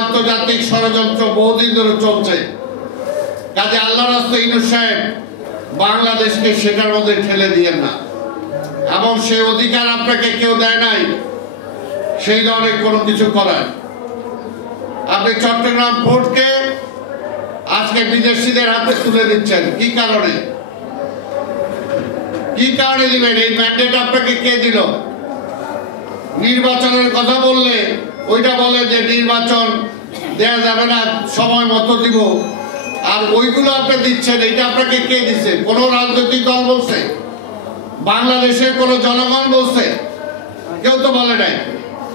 আন্তর্জাতিক ষড়যন্ত্র বহুদিন ধরে চলছে। কাজে আল্লাহর রাস্তে ইউনূস সাহেব বাংলাদেশকে সেটার মধ্যে ঠেলে দিয়েন না, এবং সেই অধিকার আপনাকে কেউ দেয় নাই সেই ধরনের কোনো কিছু করার। আপনি চট্টগ্রাম পোর্টকে আজকে বিদেশিদের হাতে তুলে দিচ্ছেন। কি কারণে দিবেন? এই ম্যান্ডেট আপনাকে কে দিল? নির্বাচনের কথা বললে ওইটা বলে যে নির্বাচন দেয়া যাবে না, সময় মতো দিব, আর ওইগুলো আপনি দিচ্ছেন। এটা আপনাকে কে দিচ্ছে? কোন রাজনৈতিক দল বলছে? বাংলাদেশের কোন জনগণ বলছে? কেউ তো বলে নাই।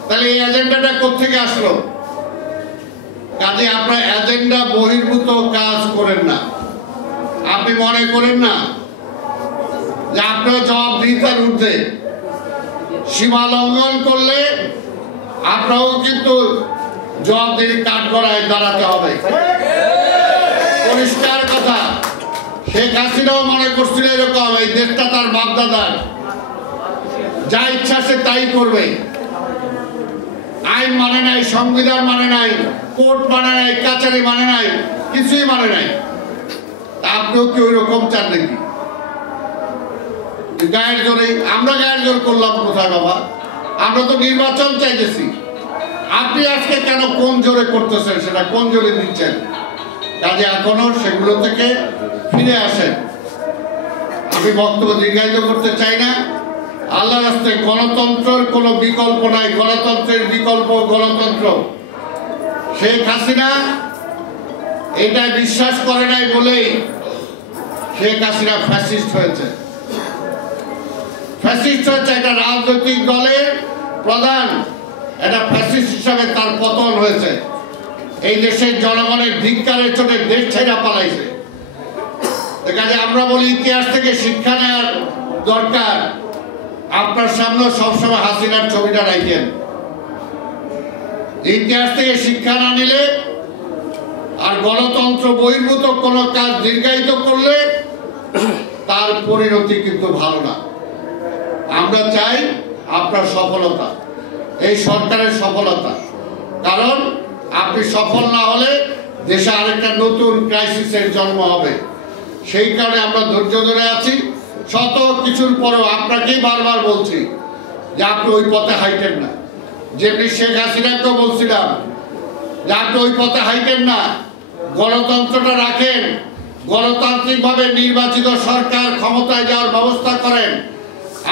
তাহলে এই এজেন্ডাটা কোত্থেকে আসলো? কাজে আপনার এজেন্ডা বহির্ভূত কাজ করেন না। আপনি মনে করেন না যে আপনার জবাবদিহিতার ঊর্ধ্বে সীমা লঙ্ঘন করলে আপনারও কিন্তু জবাবদিহি কাঠগড়ায় দাঁড়াতে হবে। পরিষ্কার কথা। শেখ হাসিনাও মনে করছিল এরকম, এই দেশটা তার বাপদাদার, যা ইচ্ছা সে তাই করবে। আইন মানে নাই, সংবিধান মানে নাই, কোর্ট মানে নাই, কাচারি মানে নাই, কিছুই মানে নাই। আপনিও কি ওই রকম চান নাকি? গায়ের জোরে আমরা গায়ের জোর করলাম কোথায় বাবা? আমরা তো নির্বাচন চাইতেছি। আপনি আজকে কেন কোন জোরে করতেছেন, সেটা কোন জোরে দিচ্ছেন? কাজে এখনো সেগুলো থেকে ফিরে আসেন। আমি বক্তব্য দীর্ঘায়িত করতে চাই না। আল্লাহর রাস্তায় গণতন্ত্রের কোনো বিকল্প নাই। গণতন্ত্রের বিকল্প গণতন্ত্র। শেখ হাসিনা এটা বিশ্বাস করে নাই বলেই শেখ হাসিনা ফ্যাসিস্ট হয়েছে। ফ্যাসিস্ট হয়েছে একটা রাজনৈতিক দলের প্রধান, একটা ফ্যাসিস্ট হিসাবে তার পতন হয়েছে। এই দেশের জনগণের ধিক্কারের চোটে দেশ ছেড়ে পালাইছে। কাজে আমরা বলি ইতিহাস থেকে শিক্ষা নেওয়ার দরকার। আপনার সামনে সবসময় হাসিনার ছবিটা রাখেন। ইতিহাস থেকে শিক্ষা না নিলে আর গণতন্ত্র বহির্ভূত কোন কাজ দীর্ঘায়িত করলে তার পরিণতি কিন্তু ভালো না। আমরা চাই আপনার সফলতা, এই সরকারের সফলতা। কারণ আপনি সফল না হলে দেশে আরেকটা নতুন ক্রাইসিসের জন্ম হবে। সেই কারণে আমরা ধৈর্য ধরে আছি। শত কিছুর পরেও আপনাকেই বারবার বলছি যে আপনি ওই পথে হাইটেন না। যেমনি শেখ হাসিনাকেও বলছিলাম যে আপনি ওই পথে হাইটেন না, গণতন্ত্রটা রাখেন, গণতান্ত্রিকভাবে নির্বাচিত সরকার ক্ষমতায় যাওয়ার ব্যবস্থা করেন,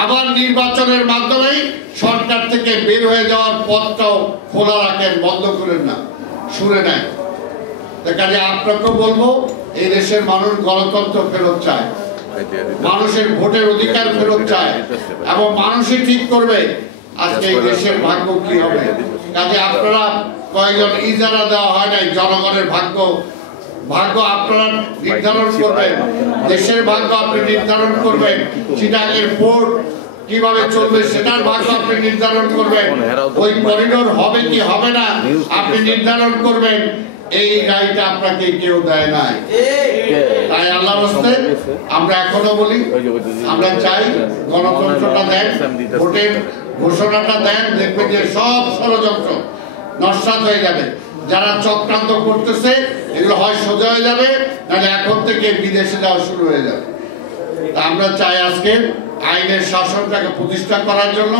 আবার নির্বাচনের মাধ্যমেই সরকার থেকে বের হয়ে যাওয়ার পথটাও খোলা রাখেন, বন্ধ করেন না। শুনে নেন। কাজে আপনাকেও বলবো, এই দেশের মানুষ গণতন্ত্র ফেরত চায়, মানুষের ভোটের অধিকার ফেরত চায়, এবং মানুষই ঠিক করবে আজকে এই দেশের ভাগ্য কি হবে। কাজে আপনারা কয়েকজন ইজারা দেওয়া হয় নাই, জনগণের ভাগ্য আপনারা নির্ধারণ করবেন, দেশের ভাগ্য আপনি নির্ধারণ করবেন, চিটাগের পোর্ট কিভাবে চলবে সেটার ভাগ্য আপনি নির্ধারণ করবেন, ওই করিডোর হবে কি হবে না আপনি নির্ধারণ করবেন। এই রাইট আপনাকে কেউ দেয় নাই। তাই আল্লাহর রাস্তে আমরা এখনো বলি, আমরা চাই গণতন্ত্রটা দেন, ভোটের ঘোষণাটা দেন। দেখবেন যে সব ষড়যন্ত্র নস্যাৎ হয়ে যাবে। যারা চক্রান্ত করতেছে এগুলো হয় সোজা হয়ে যাবে, নাহলে এখন থেকে বিদেশে যাওয়া শুরু হয়ে যাবে। আমরা চাই আজকে আইনের শাসনটাকে প্রতিষ্ঠা করার জন্য।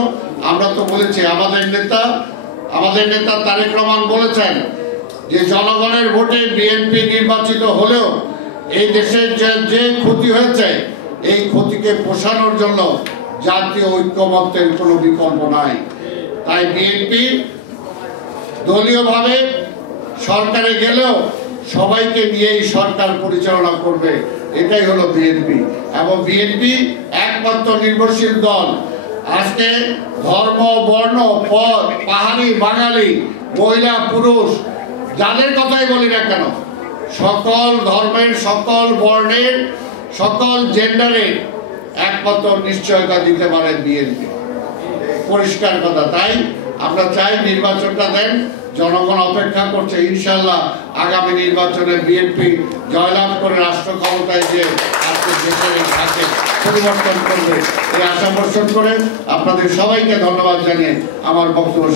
আমরা তো বলেছি, আমাদের নেতা তারেক রহমান বলেছেন যে জনগণের ভোটে বিএনপি নির্বাচিত হলেও এই দেশের যে ক্ষতি হয়েছে এই ক্ষতিকে পোষানোর জন্য জাতীয় ঐক্যমত্যের কোনো বিকল্প নাই। তাই বিএনপি দলীয়ভাবে সরকারে গেলেও সবাইকে নিয়েই সরকার পরিচালনা করবে, এটাই হলো বিএনপি। এবং বিএনপি একমাত্র নির্ভরশীল দল। আজকে ধর্ম, বর্ণ, পদ, পাহাড়ি, বাঙালি, মহিলা, পুরুষ, যাদের কথাই বলি না কেন, সকল ধর্মের, সকল বর্ণের, সকল জেন্ডারের একমাত্র নিশ্চয়তা দিতে পারে বিএনপি। পরিষ্কার কথা। তাই আমরা চাই নির্বাচনটা দেন। জনগণ অপেক্ষা করছে। ইনশাআল্লাহ আগামী নির্বাচনে বিএনপি জয়লাভ করে রাষ্ট্র ক্ষমতায় যে আজকে দেশের এই ধাঁচে পরিবর্তন করবে, এই আশা পোষণ করে আপনাদের সবাইকে ধন্যবাদ জানিয়ে আমার বক্তব্য